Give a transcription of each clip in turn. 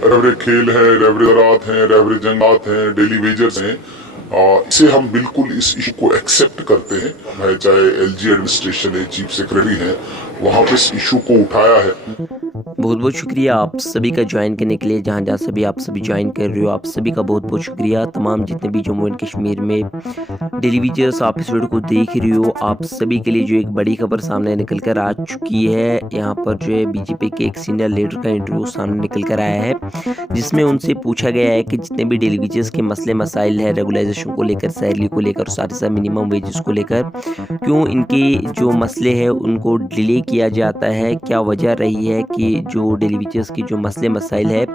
रहबरे खेल है, रहबरे ज़राअत हैं, रहबरे जंगात हैं, डेली वेजर्स हैं। इसे हम बिल्कुल इस इशू को एक्सेप्ट करते हैं। मैं चाहे एलजी एडमिनिस्ट्रेशन है, चीफ सेक्रेटरी है, वहाँ पे इस इशू को उठाया है। बहुत बहुत शुक्रिया आप सभी का ज्वाइन करने के लिए। जहाँ जहाँ सभी आप सभी ज्वाइन कर रहे हो, आप सभी का बहुत बहुत शुक्रिया। तमाम जितने भी जम्मू एंड कश्मीर में डेली वेजर्स आप इस वीडियो को देख रहे हो, आप सभी के लिए जो एक बड़ी खबर सामने निकल कर आ चुकी है। यहाँ पर जो है बीजेपी के एक सीनियर लीडर का इंटरव्यू सामने निकल कर आया है, जिसमें उनसे पूछा गया है कि जितने भी डेली वेजर्स के मसले मसाइल है, रेगुलाइजेशन को लेकर, सैलरी को लेकर, साथ ही साथ मिनिमम वेजेस को लेकर, क्यों इनके जो मसले हैं उनको डिले किया जाता है, क्या वजह रही है कि जो डेली वेजर्स की जो मसले मसाइल है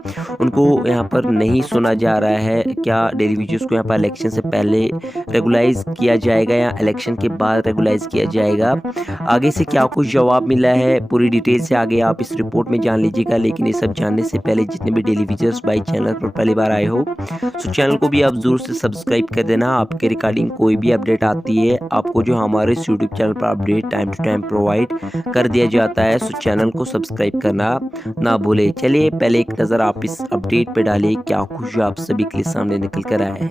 उनको यहाँ पर नहीं सुना जा रहा है। क्या डेली वेजर्स को यहाँ पर इलेक्शन से पहले रेगुलाइज किया जाएगा या इलेक्शन के बाद रेगुलाइज किया जाएगा? आगे से क्या कुछ जवाब मिला है, पूरी डिटेल से आगे आप इस रिपोर्ट में जान लीजिएगा। लेकिन ये सब जानने से पहले जितने भी डेली वेजर्स भाई चैनल पर पहली बार आए हो, तो चैनल को भी आप ज़रूर से सब्सक्राइब कर देना। आपके रिगार्डिंग कोई भी अपडेट आती है आपको जो हमारे यूट्यूब चैनल पर update time to time provide कर दिया जाता है, सो चैनल को सब्सक्राइब करना ना भूले। चलिए पहले एक नज़र आप इस अपडेट पे डालिए, क्या कुछ आप सभी के लिए सामने निकल कर आया है।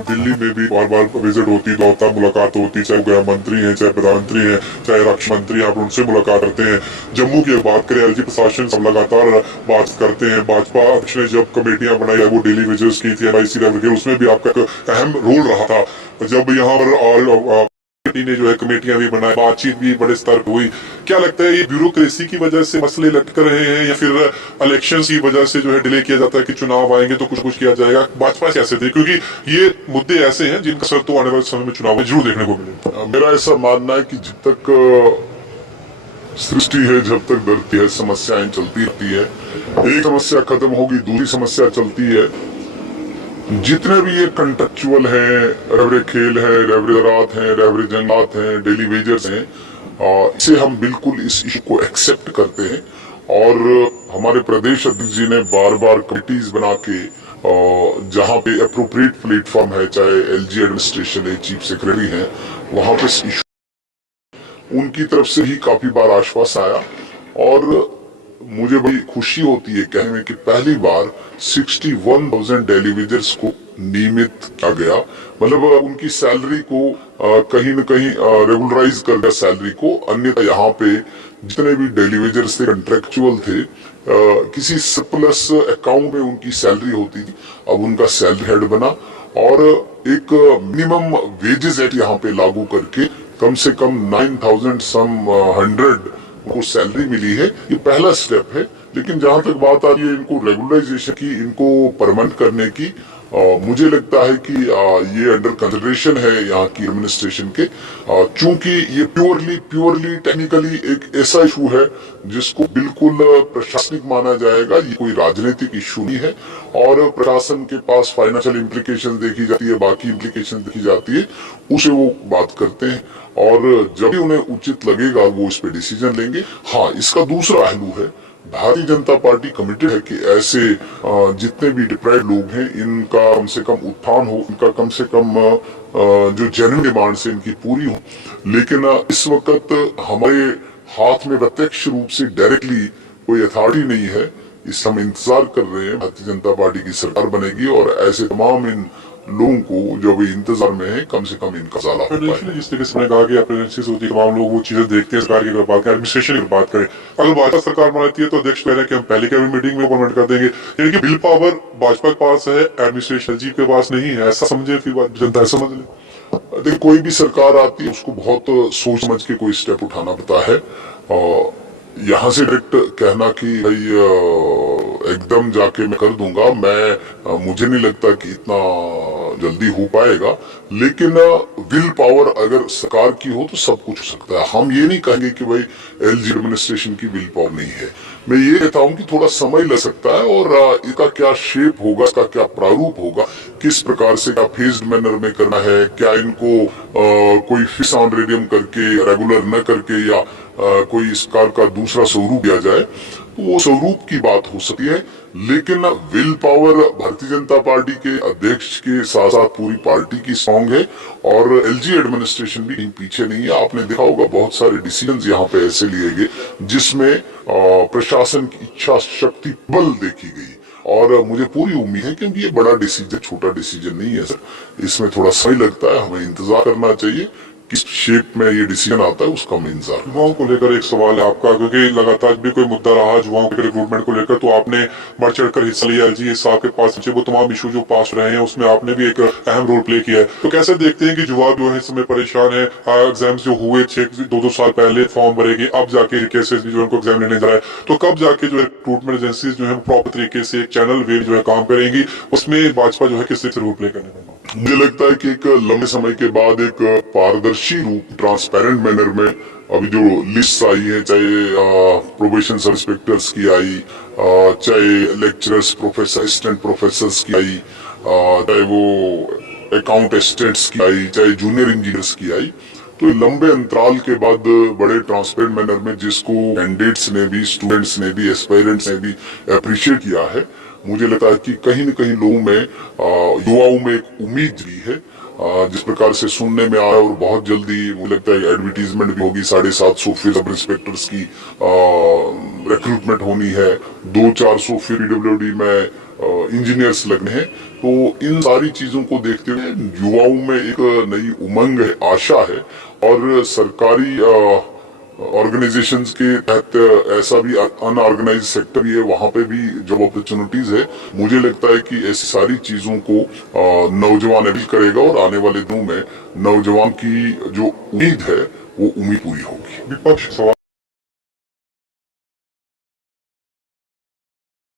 दिल्ली में भी बार बार विजिट होती, तो मुलाकात होती, चाहे गृह मंत्री हैं, चाहे प्रधानमंत्री हैं, चाहे रक्षा मंत्री, आप उनसे मुलाकात करते हैं। जम्मू की बात करें, एलजी प्रशासन से लगातार बात करते हैं। भाजपा ने जब कमेटियां बनाई, वो डेली वेजर्स की थी, एनआईसी लेवल की, उसमें भी आपका एक अहम रोल रहा था। जब यहाँ पर ने जो है कमेटियां भी बनाई, बातचीत भी बड़े स्तर पर हुई। क्या लगता है ये ब्यूरोक्रेसी की वजह से मसले लटक रहे हैं, या फिर इलेक्शन की वजह से जो है डिले किया जाता है कि चुनाव आएंगे तो कुछ किया जाएगा? भाजपा कैसे थे, क्योंकि ये मुद्दे ऐसे हैं जिनका असर तो आने वाले समय में चुनाव में जरूर देखने को मिले। मेरा ऐसा मानना है कि जब तक सृष्टि है, जब तक धरती है, समस्याएं चलती रहती है। एक समस्या खत्म होगी, दूसरी समस्या चलती है। जितने भी ये कंट्रेक्चुअल हैं, रहबरे खेल है, रहबरे ज़राअत हैं, रहबरे जंगात हैं, डेली वेजर्स हैं, इसे हम बिल्कुल इस इशू को एक्सेप्ट करते हैं। और हमारे प्रदेश अध्यक्ष जी ने बार बार कमिटीज बना के जहाँ पे अप्रोप्रिएट प्लेटफॉर्म है, चाहे एलजी एडमिनिस्ट्रेशन है, चीफ सेक्रेटरी है, वहां पे इस इशू उनकी तरफ से ही काफी बार आश्वासन आया। और मुझे बड़ी खुशी होती है कहने में कि पहली बार 61,000 डेली वेजर्स को नियमित किया गया। मतलब उनकी सैलरी को कहीं न कहीं रेगुलराइज कर दिया सैलरी को। अन्यथा यहाँ पे जितने भी डेली वेजर्स थे, कंट्रेक्चुअल थे, किसी सरप्लस अकाउंट में उनकी सैलरी होती थी। अब उनका सैलरी हेड बना और एक मिनिमम वेजेस एक्ट यहाँ पे लागू करके कम से कम 9,100 उनको सैलरी मिली है। ये पहला स्टेप है। लेकिन जहां तक बात आ रही है इनको रेगुलराइजेशन की, इनको परमानेंट करने की, मुझे लगता है कि ये अंडर कंसिडरेशन है यहाँ की एडमिनिस्ट्रेशन के। चूंकि ये प्योरली टेक्निकली एक ऐसा इशू है जिसको बिल्कुल प्रशासनिक माना जाएगा, ये कोई राजनीतिक इशू नहीं है। और प्रशासन के पास फाइनेंशियल इम्प्लीकेशन देखी जाती है, बाकी इम्प्लीकेशन देखी जाती है, उसे वो बात करते हैं। और जब भी उन्हें उचित लगेगा वो इस पे डिसीजन लेंगे। हाँ, इसका दूसरा पहलू है, भारतीय जनता पार्टी कमिटेड है कि ऐसे जितने भी डिप्राइव्ड लोग हैं इनका कम से कम उत्थान हो, इनका कम से कम जो जेन्युइन डिमांड्स है इनकी पूरी हो। लेकिन इस वक्त हमारे हाथ में प्रत्यक्ष रूप से डायरेक्टली कोई अथॉरिटी नहीं है। इस हम इंतजार कर रहे हैं भारतीय जनता पार्टी की सरकार बनेगी और ऐसे तमाम इन लोगों को जो भी इंतजार में है कम से कम इनका साला हो पाए। जिस तरीके से मैंने कहा कि प्रेसिडेंसी होती है, तमाम लोग वो चीजें देखते हैं। सरकार की अगर बात करें, एडमिनिस्ट्रेशन की बात करें, अगर भाजपा सरकार बनाती है तो अध्यक्ष कह रहे हैं कि हम पहले कैबिनेट मीटिंग में अपॉइंटमेंट कर देंगे। यानी कि बिल पावर भाजपा के पास है, एडमिनिस्ट्रेशन जी के पास नहीं है, ऐसा समझे, फिर जनता ऐसा समझ ले। देखिए, कोई भी सरकार आती है उसको बहुत सोच समझ के कोई स्टेप उठाना पड़ता है। यहाँ से डायरेक्ट कहना कि भाई एकदम जाके मैं कर दूंगा, मुझे नहीं लगता कि इतना जल्दी हो पाएगा। लेकिन विल पावर अगर सरकार की हो तो सब कुछ हो सकता है। हम ये नहीं कहेंगे कि भाई एलजी एडमिनिस्ट्रेशन की विल पावर नहीं है। मैं ये कहता हूँ कि थोड़ा समय लग सकता है और इसका क्या शेप होगा, इसका क्या प्रारूप होगा, किस प्रकार से, क्या फेज्ड मैनर में करना है, क्या इनको कोई फिक्स ऑन रेडियम करके, रेगुलर न करके, या कोई इस कार का दूसरा स्वरूप दिया जाए। तो वो स्वरूप की बात हो सकती है, लेकिन will power Bharatiya Janata party के अध्यक्ष के साथ साथ पूरी पार्टी की स्ट्रांग है। और एलजी एडमिनिस्ट्रेशन भी कहीं पीछे नहीं है। आपने देखा होगा बहुत सारे डिसीजंस यहाँ पे ऐसे लिए गए जिसमें प्रशासन की इच्छा शक्ति बल देखी गई। और मुझे पूरी उम्मीद है, क्योंकि ये बड़ा डिसीजन, छोटा डिसीजन नहीं है सर, इसमें थोड़ा समय लगता है, हमें इंतजार करना चाहिए किस शेप में ये डिसीजन आता है, उसका हमें इंतजार। युवाओं को लेकर एक सवाल है आपका, क्योंकि लगातार भी कोई मुद्दा रहा युवाओं के रिक्रूटमेंट को लेकर, तो आपने बढ़ चढ़कर हिस्सा लिया। एलजी साहब के पास वो तमाम इशू जो पास रहे हैं उसमें आपने भी एक अहम रोल प्ले किया है। तो कैसे देखते हैं कि युवा जो है इस समय परेशान है? एग्जाम्स जो हुए 2-2 साल पहले फॉर्म भरेगी, अब जाके केसेस भी जो उनको एग्जाम लेने जा रहा है, तो कब जाके जो रिक्रूटमेंट एजेंसीज जो है प्रॉपर तरीके से एक चैनल वे जो है काम करेंगी, उसमें भाजपा जो है किस तरह से रोल प्ले करने वाला? मुझे लगता है कि एक लंबे समय के बाद एक पारदर्शी रूप, ट्रांसपेरेंट मैनर में अभी जो लिस्ट आई है, चाहे प्रोबेशन इंस्पेक्टर्स की आई, चाहे लेक्चरर्स, प्रोफेसर, असिस्टेंट प्रोफेसर्स की आई, चाहे वो अकाउंट असिस्टेंट्स की आई, चाहे जूनियर इंजीनियर्स की आई, तो लंबे अंतराल के बाद बड़े ट्रांसपेरेंट मैनर में जिसको कैंडिडेट्स ने भी, स्टूडेंट्स ने भी, एस्पायरेंट्स ने भी अप्रिशिएट किया है, मुझे लगता है कि कहीं न कहीं लोगों में, युवाओं में एक उम्मीद भी है। जिस प्रकार से सुनने में आया, और बहुत जल्दी मुझे लगता है एडवर्टीजमेंट भी होगी, 750 फिर सब इंस्पेक्टर्स की रिक्रूटमेंट होनी है, 200-400 फिर पीडब्ल्यूडी में इंजीनियर्स लगने हैं। तो इन सारी चीजों को देखते हुए युवाओं में एक नई उमंग है, आशा है। और सरकारी ऑर्गेनाइजेशंस के तहत ऐसा भी अनऑर्गेनाइज सेक्टर भी है, वहां पे भी जॉब अपॉर्चुनिटीज है। मुझे लगता है कि ऐसी सारी चीजों को नौजवान अपील करेगा, और आने वाले दिनों में नौजवान की जो उम्मीद है वो उम्मीद पूरी होगी। विपक्ष सवाल